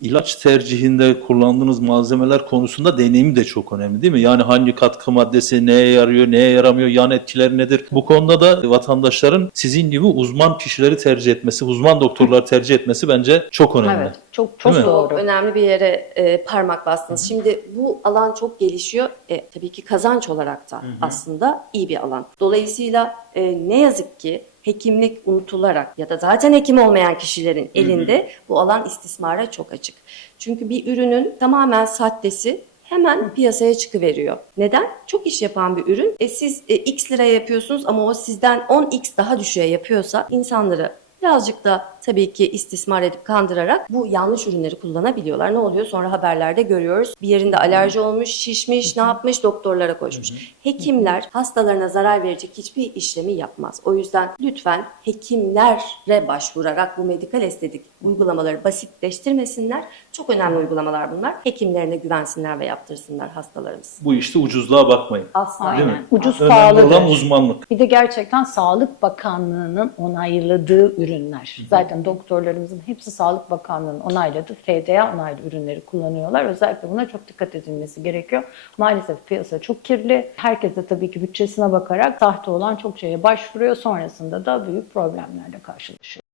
İlaç tercihinde kullandığınız malzemeler konusunda deneyim de çok önemli değil mi? Yani hangi katkı maddesi neye yarıyor, neye yaramıyor, yan etkileri nedir? Bu konuda da vatandaşların sizin gibi uzman kişileri tercih etmesi, uzman doktorları tercih etmesi bence çok önemli. Evet, çok çok Değil mi? doğru. Önemli bir yere e, parmak bastınız. Şimdi bu alan çok gelişiyor. E, tabii ki kazanç olarak da aslında iyi bir alan. Dolayısıyla e, ne yazık ki hekimlik unutularak ya da zaten hekim olmayan kişilerin elinde bu alan istismara çok açık. Çünkü bir ürünün tamamen sahtesi hemen piyasaya çıkıveriyor. Neden? Çok iş yapan bir ürün. E siz e, x lira yapıyorsunuz ama o sizden 10x daha düşüğe yapıyorsa insanları birazcık da tabii ki istismar edip kandırarak bu yanlış ürünleri kullanabiliyorlar. Ne oluyor? Sonra haberlerde görüyoruz. Bir yerinde alerji olmuş, şişmiş, ne yapmış? Doktorlara koşmuş. Hekimler hastalarına zarar verecek hiçbir işlemi yapmaz. O yüzden lütfen hekimlere başvurarak bu medikal estetik uygulamaları basitleştirmesinler. Çok önemli uygulamalar bunlar. Hekimlerine güvensinler ve yaptırsınlar hastalarımız. Bu işte ucuzluğa bakmayın. Asla. Değil mi? Ucuz Önemli olan uzmanlık. Bir de gerçekten Sağlık Bakanlığı'nın onayladığı ürünler. Zaten doktorlarımızın hepsi Sağlık Bakanlığı'nın onayladığı FDA onaylı ürünleri kullanıyorlar. Özellikle buna çok dikkat edilmesi gerekiyor. Maalesef piyasa çok kirli. Herkes de tabii ki bütçesine bakarak sahte olan çok şeye başvuruyor. Sonrasında da büyük problemlerle karşılaşıyor.